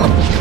Come on.